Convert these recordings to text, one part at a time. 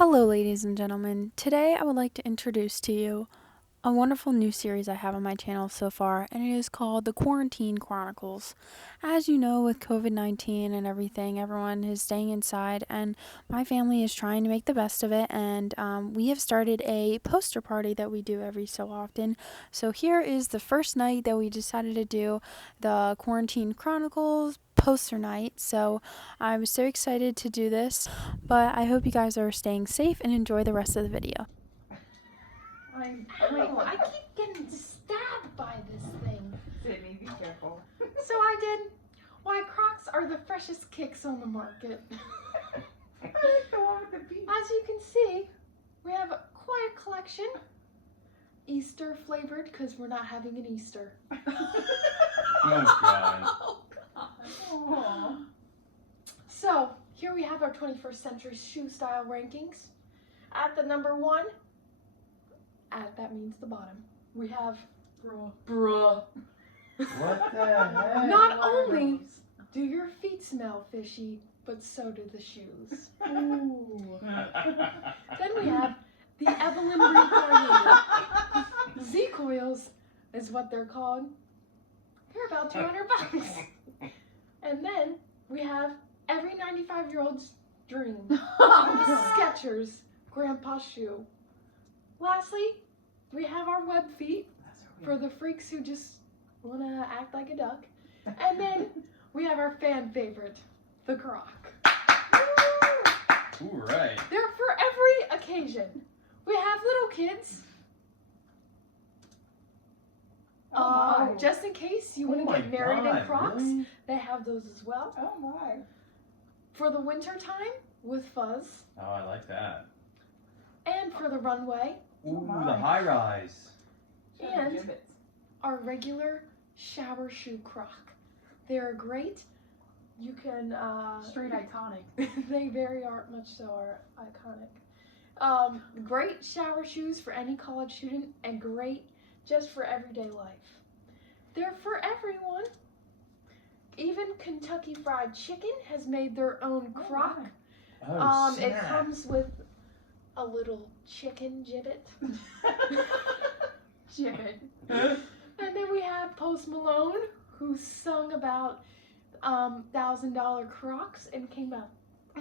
Hello, ladies and gentlemen. Today I would like to introduce to you a wonderful new series I have on my channel so far, and it is called the Quarantine Chronicles. As you know, with COVID-19 and everything, everyone is staying inside, and my family is trying to make the best of it, and we have started a poster party that we do every so often. So here is the first night that we decided to do the Quarantine Chronicles poster night. So I'm so excited to do this, but I hope you guys are staying safe and enjoy the rest of the video. I keep getting stabbed by this thing. Sydney, be careful. So I did why Crocs are the freshest kicks on the market. I like the one with the beach. As you can see, we have quite a collection. Easter flavored because we're not having an Easter. Oh, God. Aww. So here we have our 21st century shoe style rankings. At the number 1, that means the bottom, we have bruh. What the heck? Not only do your feet smell fishy, but so do the shoes. Ooh. Then we have the Evelyn Reincarnated. Z-coils is what they're called. They're about $200. And then we have every 95-year-old's dream. Skechers Grandpa shoe. Lastly, we have our web feet for the freaks who just want to act like a duck. And then we have our fan favorite, the Croc. Ooh, right. They're for every occasion. We have little kids. Oh my. Just in case you want Oh to my get married in God, Crocs, really? they have those as well. Oh my. For the winter time with fuzz. Oh, I like that. And for the runway, Ooh, my. the high rise. And our regular shower shoe Croc. They're great. You can Straight iconic. they very are much so are iconic. Great shower shoes for any college student and great just for everyday life. They're for everyone. Even Kentucky Fried Chicken has made their own Croc. Oh, It snap. comes with a little chicken gibbet. Gibbet. And then we have Post Malone, who sung about $1,000 Crocs and came out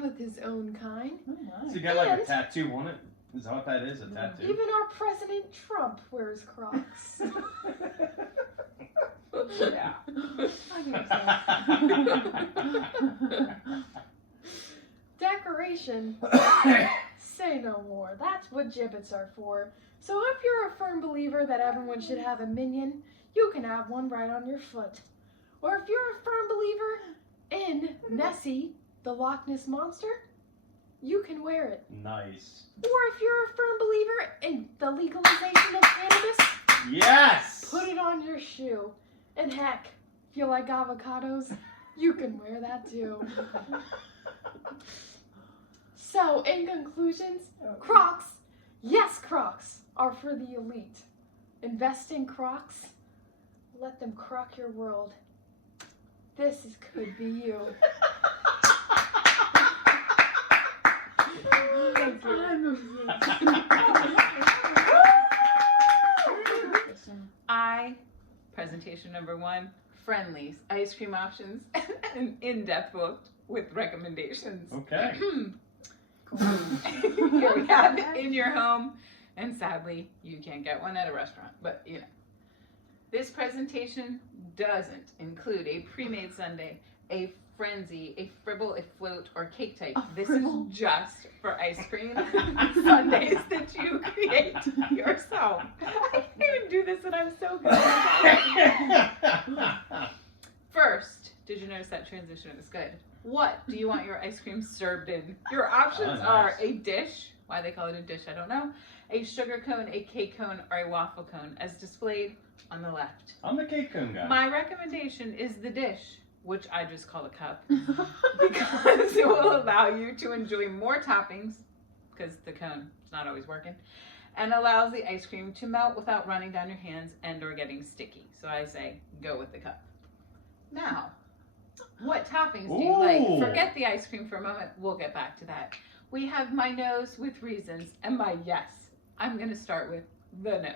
with his own kind. Oh So my. you got like And- a tattoo on it? Is that what that is? A tattoo? Even our President Trump wears Crocs. Yeah. I think Decoration, say no more. That's what gibbets are for. So if you're a firm believer that everyone should have a minion, you can have one right on your foot. Or if you're a firm believer in Nessie, the Loch Ness Monster, you can wear it. Nice. Or if you're a firm believer in the legalization of cannabis, Yes! put it on your shoe. And heck, if you like avocados, you can wear that too. So, in conclusions, Crocs, yes, Crocs are for the elite. Invest in Crocs. Let them crock your world. Could be you. Thank you. Presentation number 1, Friendlies, ice cream options, an in-depth book with recommendations. Okay. Here we have it in your home, and sadly, you can't get one at a restaurant, but you know. This presentation doesn't include a pre-made sundae, a frenzy, a fribble, a float, or cake type. This fribble? is just for ice cream sundaes that you create yourself. I can't even do this, and I'm so good at it. First, did you notice that transition was good? What do you want your ice cream served in? Your options Oh, nice. are a dish, why they call it a dish, I don't know, a sugar cone, a cake cone, or a waffle cone, as displayed on the left. I'm the cake cone guy. My recommendation is the dish, which I just call a cup, because it will allow you to enjoy more toppings, because the cone is not always working, and allows the ice cream to melt without running down your hands and or getting sticky. So I say, go with the cup. Now, what toppings do you like? Ooh. Forget the ice cream for a moment. We'll get back to that. We have my nose with reasons and my yes. I'm going to start with the nose.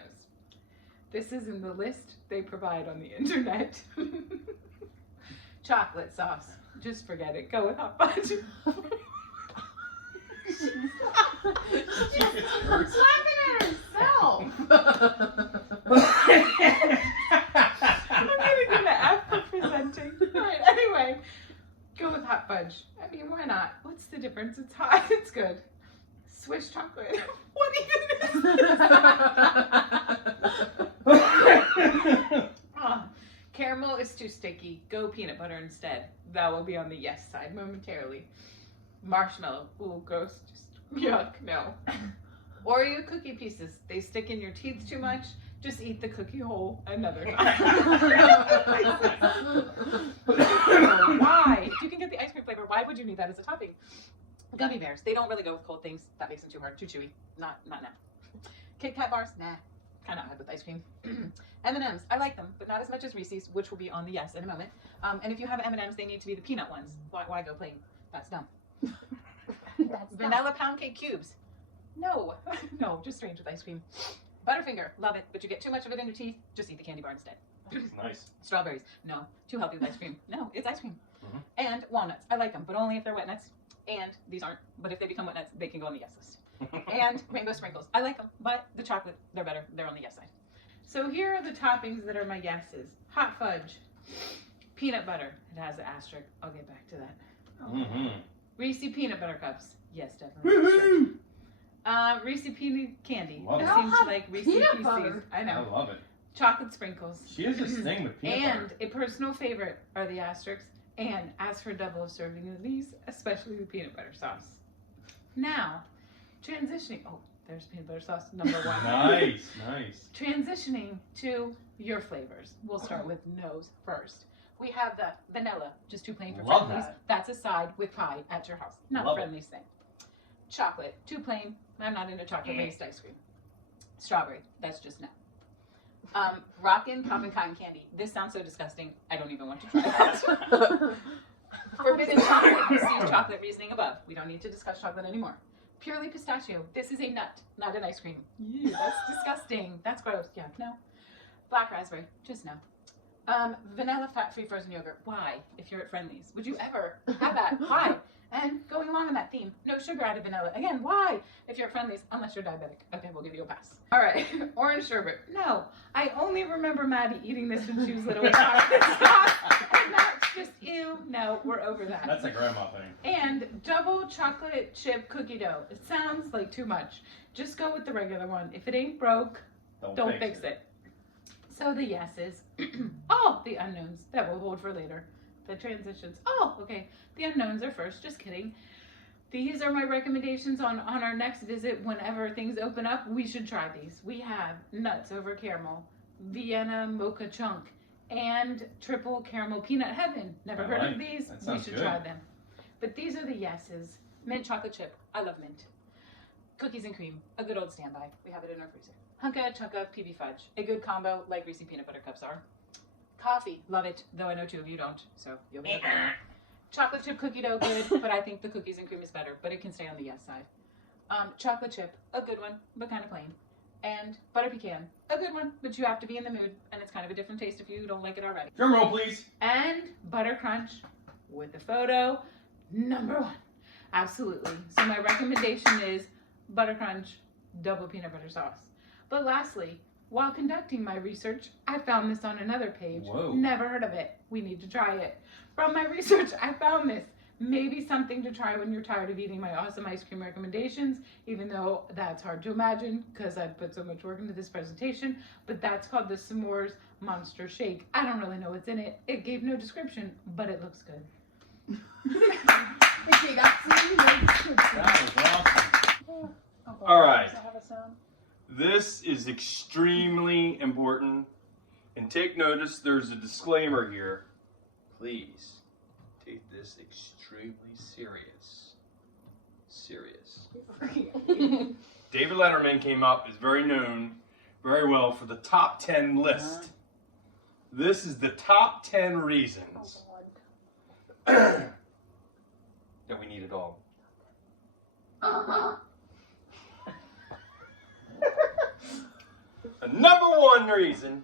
This is in the list they provide on the internet. Chocolate sauce. Just forget it. Go with hot fudge. She's laughing at herself. I'm gonna get an F for presenting. Alright, anyway. Go with hot fudge. I mean, why not? What's the difference? It's hot. It's good. Swiss chocolate. What even is this? Oh, caramel is too sticky. Go peanut butter instead. That will be on the yes side momentarily. Marshmallow. Ooh, gross. Just yuck. No. Oreo cookie pieces. They stick in your teeth too much. Just eat the cookie whole another time. Why? If you can get the ice cream flavor, why would you need that as a topping? Gummy bears. They don't really go with cold things. That makes them too hard, too chewy. Not now. Kit Kat bars. Nah. Kind of odd with ice cream. M&Ms. I like them, but not as much as Reese's, which will be on the yes in a moment. And if you have M&Ms, they need to be the peanut ones. Why go plain? That's dumb. Vanilla pound cake cubes. No. No, just strange with ice cream. Butterfinger, love it, but you get too much of it in your teeth, just eat the candy bar instead. Nice. Strawberries, no, too healthy with ice cream. No, it's ice cream. And walnuts, I like them, but only if they're wet nuts. And these aren't, but if they become wet nuts, they can go on the yes list. And rainbow sprinkles, I like them, but the chocolate, they're better, they're on the yes side. So here are the toppings that are my yeses. Hot fudge, peanut butter, it has an asterisk, I'll get back to that. Reese peanut butter cups, yes, definitely. Reese peanut candy. Love it. I seem to like Reese peanut Pieces. butter. I know. I love it. Chocolate sprinkles. She has this thing with peanut And butter. a personal favorite are the asterisks. And as for double serving of these, especially the peanut butter sauce. Now, transitioning. Oh, there's peanut butter sauce, number one. Nice, nice. Transitioning to your flavors. We'll start with nose first. We have the vanilla, just too plain for Love friendlies. that. That's a side with pie at your house. Not Love a it. friendlies thing. Chocolate, too plain. I'm not into chocolate-based ice cream. Strawberry, that's just no. Rockin' Poppin' Cotton Candy. This sounds so disgusting. I don't even want to try that. Forbidden chocolate. See chocolate reasoning above. We don't need to discuss chocolate anymore. Purely pistachio. This is a nut, not an ice cream. Ew, that's disgusting. That's gross. Yeah, no. Black raspberry. Just no. Vanilla fat-free frozen yogurt. Why? If you're at Friendly's, would you ever have that? Why? And going along on that theme, no sugar added vanilla. Again, why? If you're at Friendly's, unless you're diabetic. Okay, we'll give you a pass. All right, orange sherbet. No, I only remember Maddie eating this when she was little with chocolate sauce. And that's just ew. No, we're over that. That's a grandma thing. And double chocolate chip cookie dough. It sounds like too much. Just go with the regular one. If it ain't broke, don't fix it. So the yeses. Oh, the unknowns that we'll hold for later. The transitions. Oh, okay. The unknowns are first. Just kidding. These are my recommendations on our next visit. Whenever things open up, we should try these. We have nuts over caramel, Vienna mocha chunk, and triple caramel peanut heaven. Never heard of these? We should try them. But these are the yeses. Mint chocolate chip. I love mint. Cookies and cream. A good old standby. We have it in our freezer. Hunka chunka PB fudge. A good combo like Reese peanut butter cups are. Coffee. Love it. Though I know two of you don't, so you'll be okay. Chocolate chip cookie dough, good, but I think the cookies and cream is better, but it can stay on the yes side. Chocolate chip, a good one, but kind of plain. And butter pecan, a good one, but you have to be in the mood, and it's kind of a different taste if you don't like it already. Drum roll, please. And butter crunch with the photo, number one. Absolutely. So my recommendation is butter crunch, double peanut butter sauce. But lastly, while conducting my research, I found this on another page. Whoa. Never heard of it. We need to try it. From my research, I found this. Maybe something to try when you're tired of eating my awesome ice cream recommendations, even though that's hard to imagine because I've put so much work into this presentation. But that's called the S'mores Monster Shake. I don't really know what's in it. It gave no description, but it looks good. Okay, absolutely no description. That was awesome. Oh, All right. Does that have a sound? This is extremely important. And take notice, there's a disclaimer here. Please take this extremely serious. Serious. David Letterman came up, is very known, very well for the top 10 list. This is the top 10 reasons Oh, God. that we need a dog. The number one reason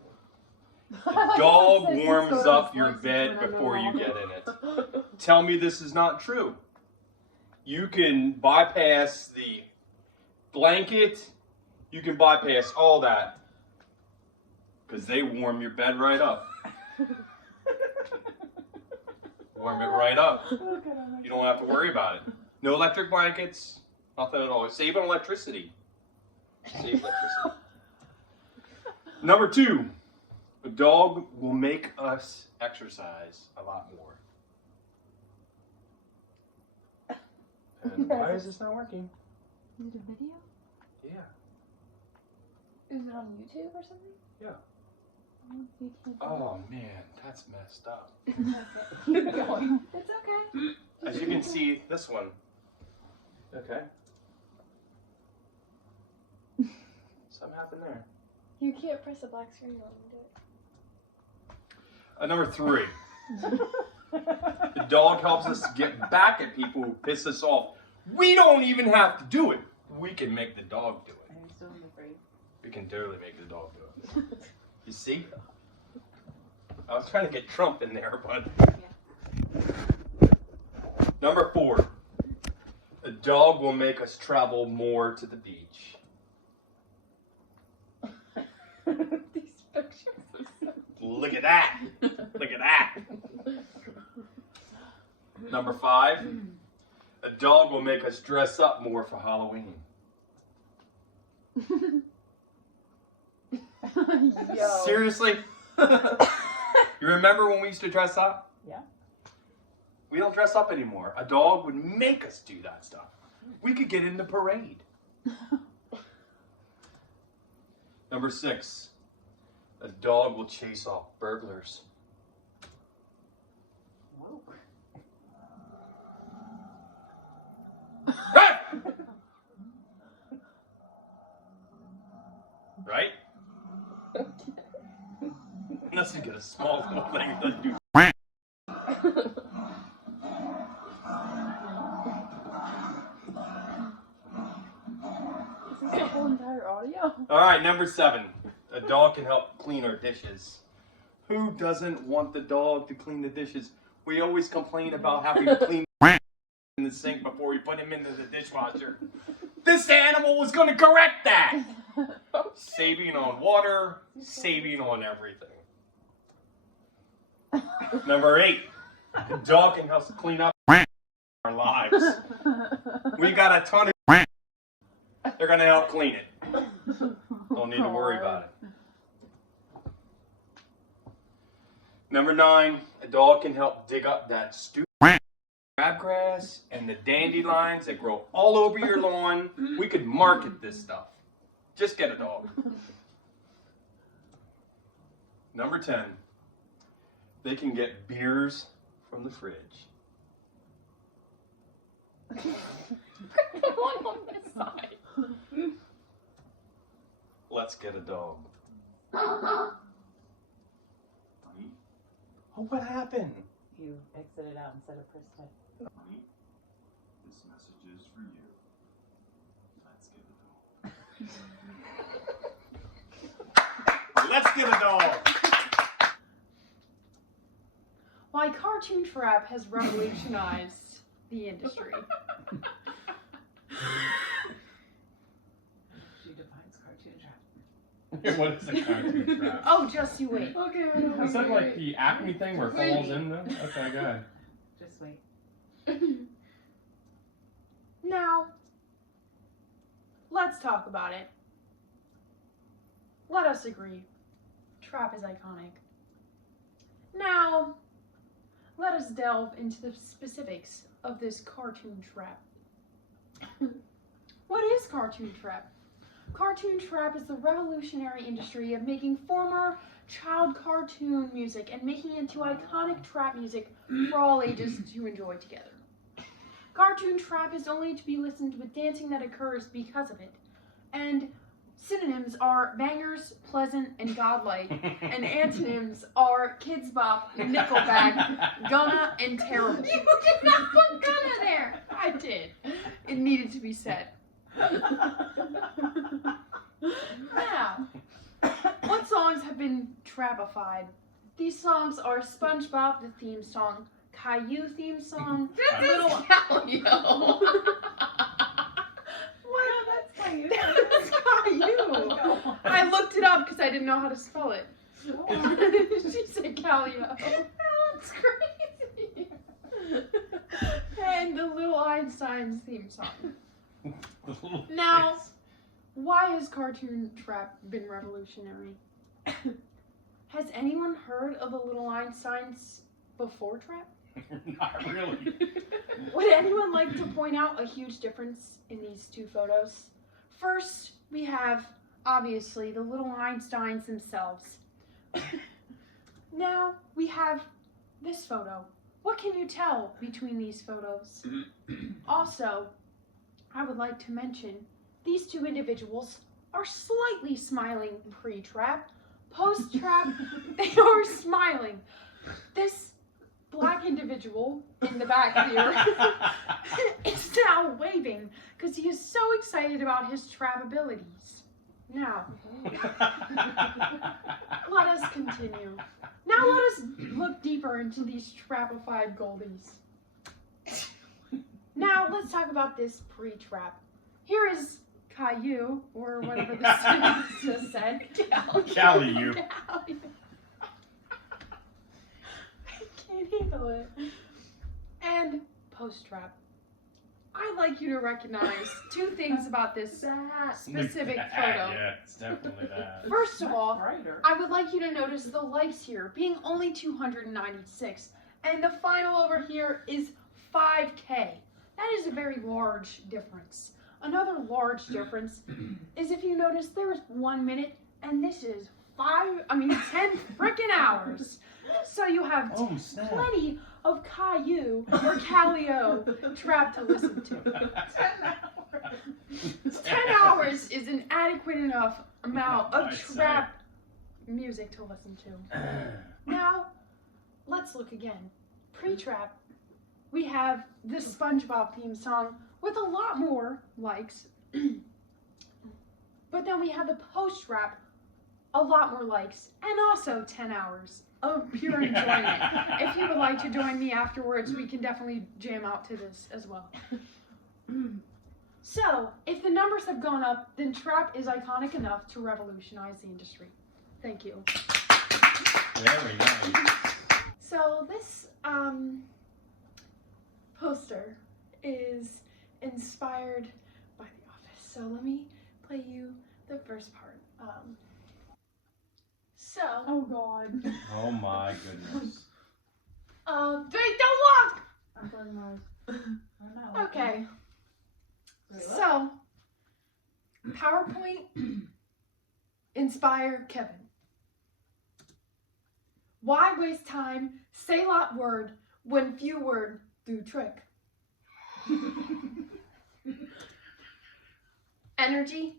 the dog warms up your bed before you get in it. Tell me this is not true. You can bypass the blanket. You can bypass all that. Because they warm your bed right up. Warm it right up. You don't have to worry about it. No electric blankets. Nothing at all. Saving electricity. Save electricity. Number 2. A dog will make us exercise a lot more. And why is this not working? Is it a video? Yeah. Is it on YouTube or something? Yeah. YouTube. Oh man, that's messed up. Keep going. It's okay. As you can see, this one. Okay. Something happened there. You can't press the black screen while you do it. Number 3. The dog helps us get back at people who piss us off. We don't even have to do it. We can make the dog do it. I'm still afraid. We can totally make the dog do it. You see? I was trying to get Trump in there, but... Number 4. A dog will make us travel more to the beach. These pictures are so Look at that. Look at that. Number 5. A dog will make us dress up more for Halloween. Yo. Seriously? You remember when we used to dress up? Yeah. We don't dress up anymore. A dog would make us do that stuff. We could get in the parade. Number 6. A dog will chase off burglars. Whoa. Right? Unless you get a small little thing that do. Is this the whole entire audio? Alright, number 7. A dog can help clean our dishes. Who doesn't want the dog to clean the dishes? We always complain about having to clean in the sink before we put him into the dishwasher. This animal was going to correct that! Saving on water, saving on everything. Number 8. The dog can help us clean up our lives. We got a ton of they're going to help clean it. Don't need to worry about it. Number 9, a dog can help dig up that stupid crabgrass and the dandelions that grow all over your lawn. We could market this stuff. Just get a dog. Number 10, they can get beers from the fridge. One on this side. Let's get a dog. Oh, what happened? You exited out instead of press play. This message is for you. Let's get a dog. Let's get a dog. Why Cartoon Trap has revolutionized the industry. She defines cartoon trap. What is a cartoon trap? Oh, just you wait. Okay. Is that like the Acme thing where it falls in them? Okay, go ahead. Just wait. Now, let's talk about it. Let us agree. Trap is iconic. Now, let us delve into the specifics of this cartoon trap. What is cartoon trap? Cartoon trap is the revolutionary industry of making former child cartoon music and making it into iconic trap music for all ages to enjoy together. Cartoon trap is only to be listened with dancing that occurs because of it. And Synonyms are bangers, pleasant, and godlike. And antonyms are kids bop, nickelback, Gunna, and terrible. You did not put Gunna there. I did. It needed to be said. Now, what songs have been trapified? These songs are SpongeBob, the theme song, Caillou theme song, This Little is Calio. What? That's Caillou. That's Caillou. I looked it up because I didn't know how to spell it. She said Callio. That's crazy. And the Little Einstein's theme song. Now, why has cartoon trap been revolutionary? Has anyone heard of the Little Einsteins before trap? Not really. Would anyone like to point out a huge difference in these two photos? First, we have, obviously, the Little Einsteins themselves. Now, we have this photo. What can you tell between these photos? Also, I would like to mention, these two individuals are slightly smiling pre-trap. Post-trap, they are smiling. This black individual in the back here is now waving because he is so excited about his trap abilities. Now, let us continue. Now let us look deeper into these trapified goldies. Now let's talk about this pre-trap. Here is Caillou, or whatever the student just said. Caillou. I can't handle it. And post-trap. I'd like you to recognize two things about this specific photo. Yeah, it's definitely that. First of all, I would like you to notice the likes here being only 296. And the final over here is 5K. That is a very large difference. Another large difference is if you notice there's 1 minute and this is 10 freaking hours. So you have plenty of Caillou or Callio trap to listen to. 10 hours is an adequate enough amount of trap music to listen to. Now, let's look again. Pre-trap, we have the SpongeBob theme song with a lot more likes. But then we have the post-trap, a lot more likes, and also 10 hours of pure enjoyment. If you would like to join me afterwards, we can definitely jam out to this as well. So, if the numbers have gone up, then trap is iconic enough to revolutionize the industry. Thank you. Very nice. So this poster is inspired by The Office. So let me play you the first part. Oh God. Oh my goodness. Wait, don't walk! I'm playing Mars. Okay. Wait, what? So, PowerPoint, inspire Kevin. Why waste time, say lot word, when few word do trick? Energy.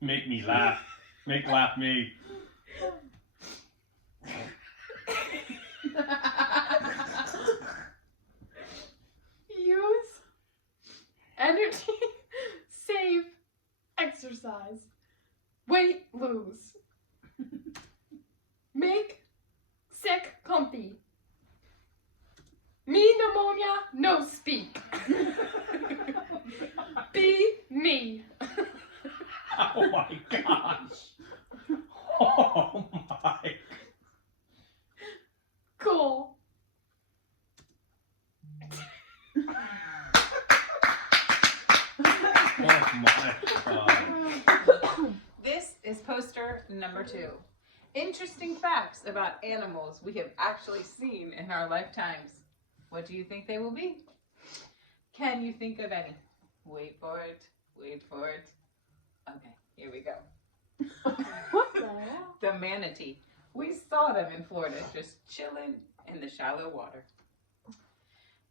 Make me laugh. Make laugh me. Use. Energy. Save. Exercise. Weight lose. Make. Sick comfy. Me pneumonia no speak. Be me. Oh my gosh. Oh my. Cool. Oh my god. This is poster number 2. Interesting facts about animals we have actually seen in our lifetimes. What do you think they will be? Can you think of any? Wait for it. Wait for it. Okay, here we go. What the hell? The manatee. We saw them in Florida just chilling in the shallow water.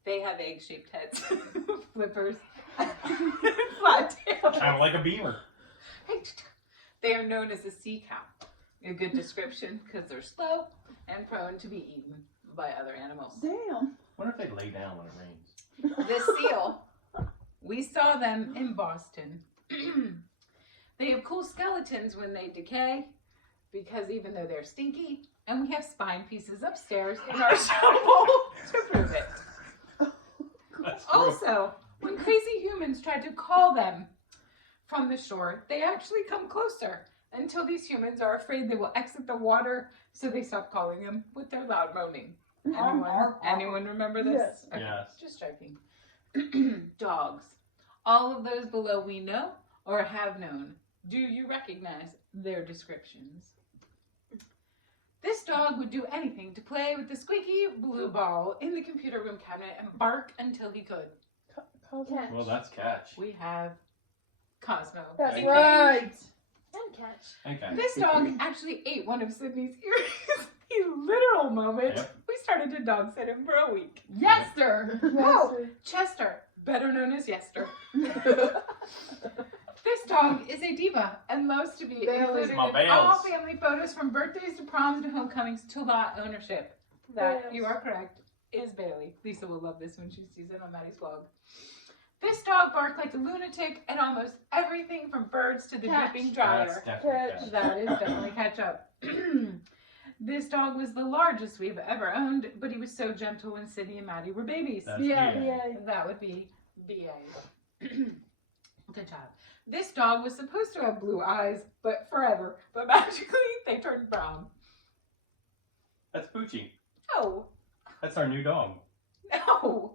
They have egg-shaped heads, flippers, flat tails. Kind of like a beaver. They are known as a sea cow. A good description because they're slow and prone to be eaten by other animals. Damn. Wonder if they lay down when it rains. The seal. We saw them in Boston. They have cool skeletons when they decay because even though they're stinky, and we have spine pieces upstairs in our shovel to prove it. That's true. Also, when crazy humans try to call them from the shore, they actually come closer until these humans are afraid they will exit the water, so they stop calling them with their loud moaning. Anyone remember this? Yes. Okay, Yes. just joking. Dogs. All of those below we know or have known. Do you recognize their descriptions? This dog would do anything to play with the squeaky blue ball in the computer room cabinet and bark until he could. Catch. Well, that's catch. We have Cosmo. That's aka right. And catch. Okay. This dog actually ate one of Sydney's earrings. A literal moment. Yep. We started to dog sit him for a week. Yester. Oh, Chester, better known as Yester. This dog is a diva and loves to be Bailey's included my in all Bales. family photos from birthdays to proms to homecomings to lot ownership. That, Bales. you are correct, is Bailey. Lisa will love this when she sees it on Maddie's vlog. This dog barked like a lunatic at almost everything from birds to the Catch. dripping That's dryer. definitely Catch. catch. That is definitely catch up. This dog was the largest we've ever owned, but he was so gentle when Sydney and Maddie were babies. That's Yeah, BA. yeah. That would be BA. Good job. This dog was supposed to have blue eyes, but forever. But magically, they turned brown. That's Poochie. No, That's our new dog. no.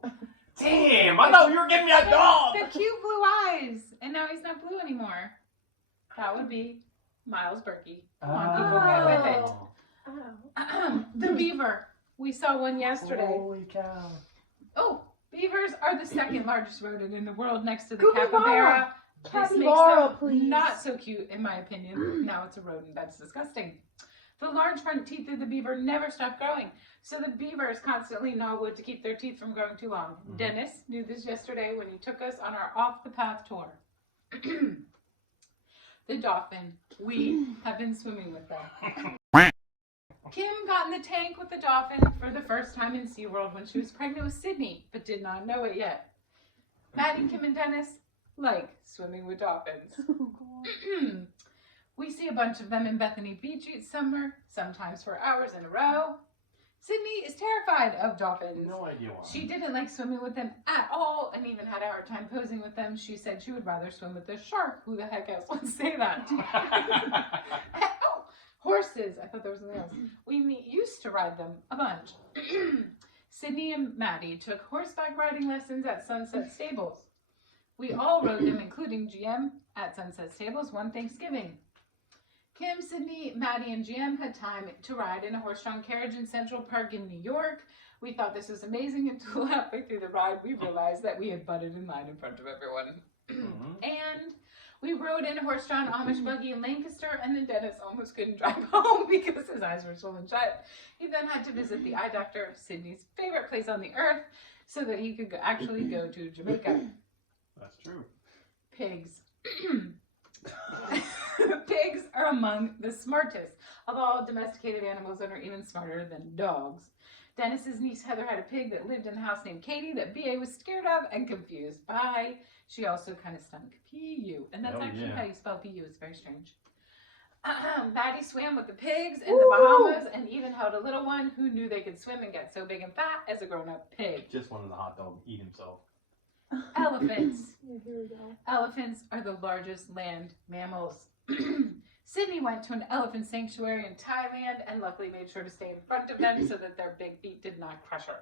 Damn! I thought you were giving me a dog! The cute blue eyes. And now he's not blue anymore. That would be Miles Berkey. Come on, people, get with it. Ow. The beaver. We saw one yesterday. Holy cow. Oh, beavers are the second largest rodent in the world next to the Capybara. capybara. This makes Capybara, them please. not so cute, in my opinion. Now it's a rodent. That's disgusting. The large front teeth of the beaver never stop growing, so the beavers constantly gnaw wood to keep their teeth from growing too long. Mhm. Dennis knew this yesterday when he took us on our off-the-path tour. The dolphin. We have been swimming with them. Kim got in the tank with the dolphin for the first time in SeaWorld when she was pregnant with Sydney, but did not know it yet. Maddie, Kim, and Dennis like swimming with dolphins. We see a bunch of them in Bethany Beach each summer, sometimes for hours in a row. Sydney is terrified of dolphins. No idea why. She didn't like swimming with them at all and even had a hard time posing with them. She said she would rather swim with a shark. Who the heck else would say that? Oh, horses. I thought there was something else. We used to ride them a bunch. Sydney and Maddie took horseback riding lessons at Sunset Stables. We all rode them, including GM, at Sunset Stables one Thanksgiving. Kim, Sydney, Maddie, and GM had time to ride in a horse-drawn carriage in Central Park in New York. We thought this was amazing until halfway through the ride we realized that we had butted in line in front of everyone. And we rode in a horse-drawn Amish buggy in Lancaster, and then Dennis almost couldn't drive home because his eyes were swollen shut. He then had to visit the eye doctor, Sydney's favorite place on the earth, so that he could actually go to Jamaica. That's true. Pigs. Pigs are among the smartest of all domesticated animals and are even smarter than dogs. Dennis's niece Heather had a pig that lived in the house named Katie that BA was scared of and confused by. She also kind of stunk P-U. And that's Oh, actually yeah. how you spell P-U. It's very strange. Maddie swam with the pigs in the Bahamas and even held a little one who knew they could swim and get so big and fat as a grown-up pig. Just wanted the hot dog to eat himself. Elephants. Yeah, here we go. Elephants are the largest land mammals. Sydney went to an elephant sanctuary in Thailand and luckily made sure to stay in front of them so that their big feet did not crush her.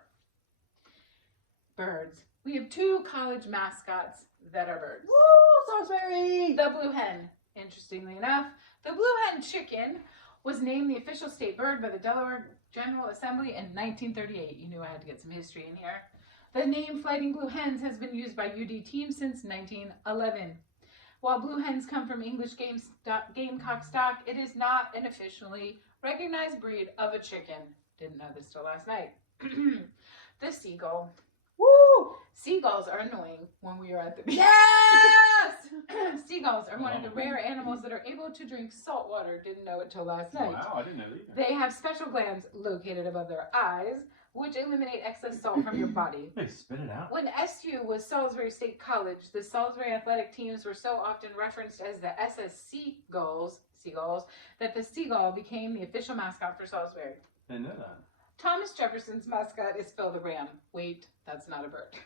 Birds. We have two college mascots that are birds. Woo! Salisbury! The blue hen. Interestingly enough, the blue hen chicken was named the official state bird by the Delaware General Assembly in 1938. You knew I had to get some history in here. The name Fighting Blue Hens has been used by UD teams since 1911. While blue hens come from English gamecock stock, it is not an officially recognized breed of a chicken. Didn't know this till last night. The seagull. Woo! Seagulls are annoying when we are at the beach. Yes! Seagulls are one of the rare animals that are able to drink salt water. Didn't know it till last night. Wow, I didn't know that either. They have special glands located above their eyes, which eliminate excess salt from your body. They spit it out. When SU was Salisbury State College, the Salisbury athletic teams were so often referenced as the SSC Seagulls, that the seagull became the official mascot for Salisbury. I didn't know that. Thomas Jefferson's mascot is Phil the Ram. Wait, that's not a bird.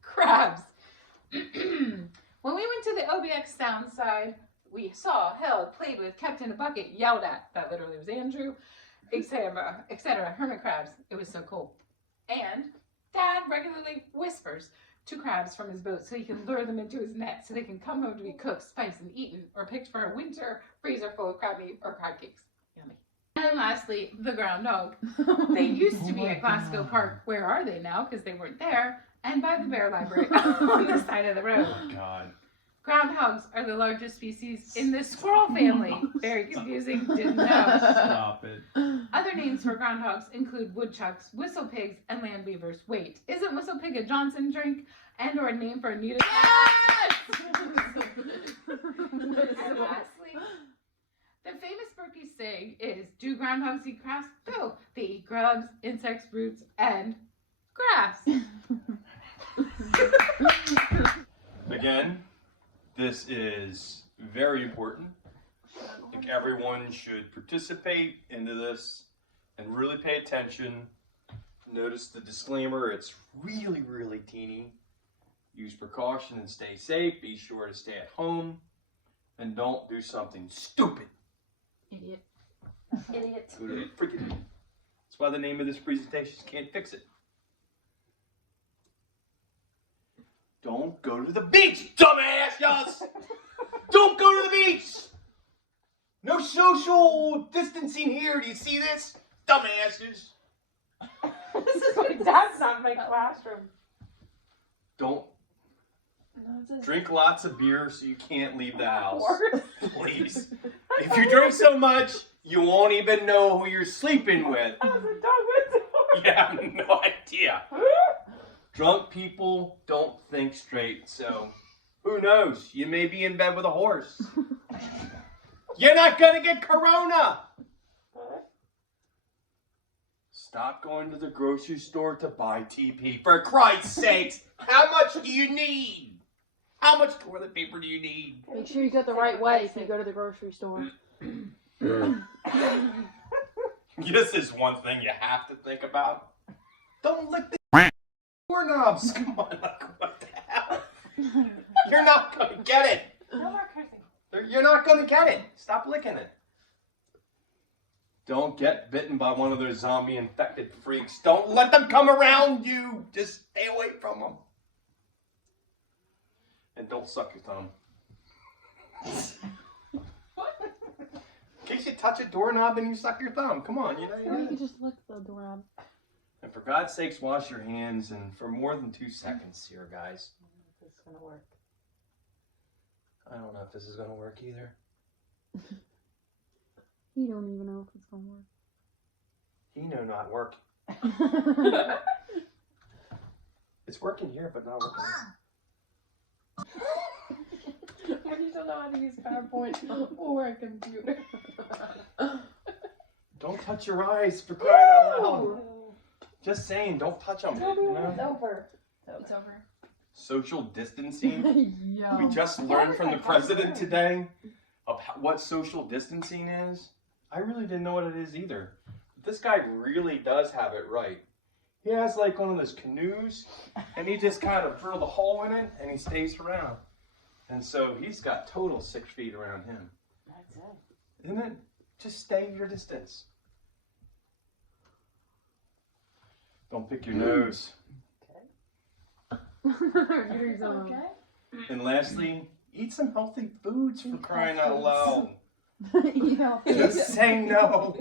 Crabs. When we went to the OBX Sound side, we saw, held, played with, kept in a bucket, yelled at. That literally was Andrew. Etc. Hermit crabs. It was so cool. And Dad regularly whispers to crabs from his boat so he can lure them into his net so they can come home to be cooked, spiced, and eaten, or picked for a winter freezer full of crab meat or crab cakes. Yummy. And lastly, the groundhog. They used to be at Glasgow Park. Where are they now? Because they weren't there. And by the Bear Library on the side of the road. Oh, God. Groundhogs are the largest species in the squirrel family. Very confusing. Didn't know. Stop it. Other names for groundhogs include woodchucks, whistle pigs, and land beavers. Wait, isn't whistle pig a Johnson drink and or a name for a needle? Yes! And lastly, the famous Berkey saying is, do groundhogs eat grass? No, they eat grubs, insects, roots, and grass. Again, this is very important. I think everyone should participate into this and really pay attention. Notice the disclaimer, it's really, really teeny. Use precaution and stay safe. Be sure to stay at home. And don't do something stupid. Idiot. Idiot. Freaking idiot. That's why the name of this presentation is Can't Fix It. Don't go to the beach, dumbass! Yes! Don't go to the beach! No social distancing here. Do you see this? Dumbasses. This is what Dad's not in my classroom. Don't drink lots of beer so you can't leave the house. Please. If you drink so much, you won't even know who you're sleeping with. I was a dog You have no idea. Drunk people don't think straight, so who knows? You may be in bed with a horse. You're not gonna get corona. Stop going to the grocery store to buy TP. For Christ's sakes, how much do you need? How much toilet paper do you need? Make sure you go the right way if you go to the grocery store. This is one thing you have to think about. Don't lick the doorknobs. Come on, like, what the hell? You're not gonna get it. No more cursing. You're not gonna get it. Stop licking it. Don't get bitten by one of those zombie infected freaks. Don't let them come around you. Just stay away from them. And don't suck your thumb. In case you touch a doorknob and you suck your thumb. Come on, you know. Or you can just lick the doorknob. And for God's sakes, wash your hands and for more than 2 seconds here, guys. This is gonna work. I don't know if this is gonna work either. You don't even know if it's gonna work. He know not work. It's working here, but not working. When you don't know how to use PowerPoint or a computer. Don't touch your eyes for crying out loud. Just saying, don't touch them. Tell me You when it's know? over. It's over. Social distancing. Yeah. We just learned from the president today of what social distancing is. I really didn't know what it is either. But this guy really does have it right. He has like one of those canoes, and he just kind of drilled a hole in it, and he stays around. And so he's got total 6 feet around him. That's it. Isn't it? Just stay your distance. Don't pick your nose. Okay. And lastly, eat some healthy foods for crying out loud. Eat health food. Just say no.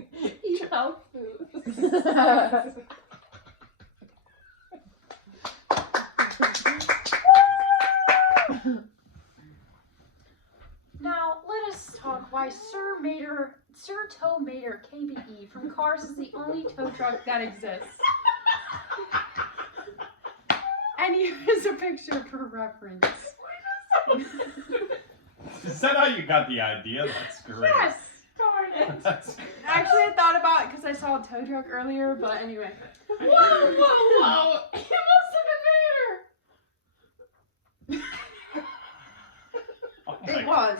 Eat health food. by Sir Tow Mater KBE from Cars is the only tow truck that exists. And here's a picture for reference. Is that how you got the idea? That's great. Yes! Darn it. That's... Actually, I thought about it because I saw a tow truck earlier, but anyway. Whoa, whoa! It must have been Mater! Oh my It was.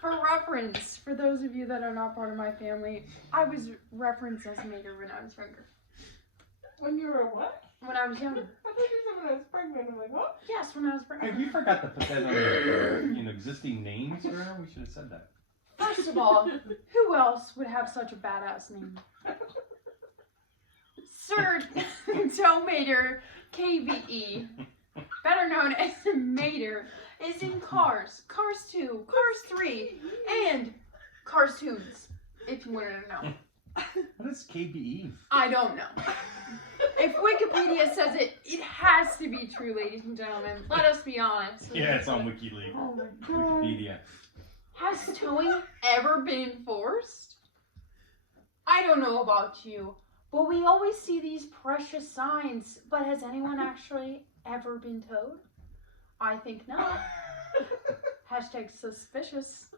For reference, for those of you that are not part of my family, I was referenced as Mater when I was younger. When you were what? When I was younger. I thought you said when I was pregnant. I'm like, what? Yes, when I was pregnant. Hey, we forgot to put that on the existing names for her. We should have said that. First of all, who else would have such a badass name? Sir Tow Mater KVE, better known as Mater, is in Cars, Cars 2, Cars 3, and Cartoons, if you wanted to know. What is KBE? I don't know. If Wikipedia says it, it has to be true, ladies and gentlemen. Let us be honest. Yeah, it's on WikiLeaks. Oh my god. Wikipedia. Has towing ever been enforced? I don't know about you, but we always see these precious signs. But has anyone actually ever been towed? I think not. Hashtag suspicious.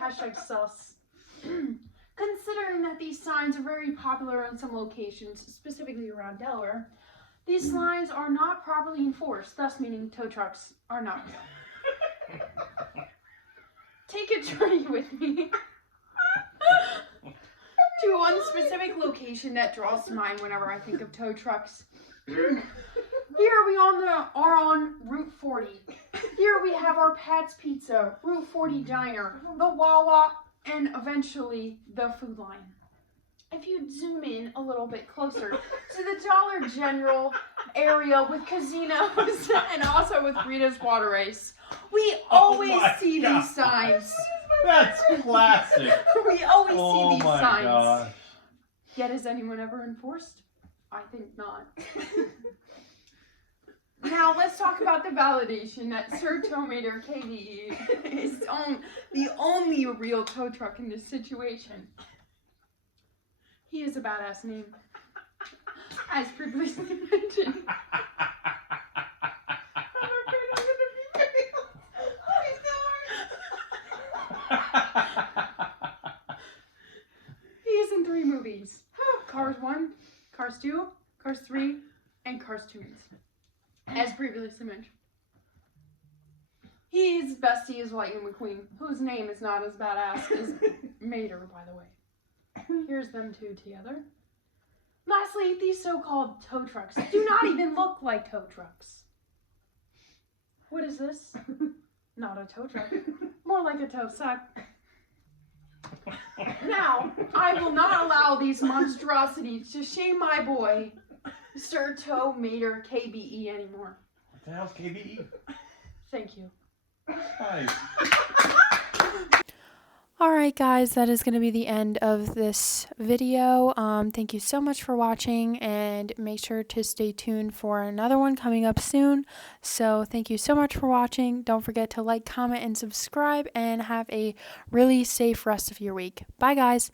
Hashtag sus. Considering that these signs are very popular in some locations, specifically around Delaware, these signs are not properly enforced, thus meaning tow trucks are not real. Take a journey with me to one specific location that draws to mind whenever I think of tow trucks. Here we are on Route 40. Here we have our Pat's Pizza, Route 40 Diner, the Wawa, and eventually the Food Line. If you zoom in a little bit closer to the Dollar General area with casinos and also with Rita's Water Ice, we always see these signs. That's classic. We always see Oh these my signs. gosh. Yet has anyone ever enforced? I think not. Now let's talk about the validation that Sir Tow Mater KDE is the only real tow truck in this situation. He is a badass name, as previously mentioned. He is in 3 movies. Cars 1, Cars 2, Cars 3, and Cars Tunes. As previously mentioned. His bestie is Lightning McQueen, whose name is not as badass as Mater, by the way. Here's them two together. Lastly, these so-called tow trucks do not even look like tow trucks. What is this? Not a tow truck. More like a tow suck. Now, I will not allow these monstrosities to shame my boy, Sir Tow Mater KBE anymore. What the hell's KBE? Thank you. Nice. Alright guys, that is going to be the end of this video. Thank you so much for watching, and make sure to stay tuned for another one coming up soon. So thank you so much for watching. Don't forget to like, comment, and subscribe, and have a really safe rest of your week. Bye guys!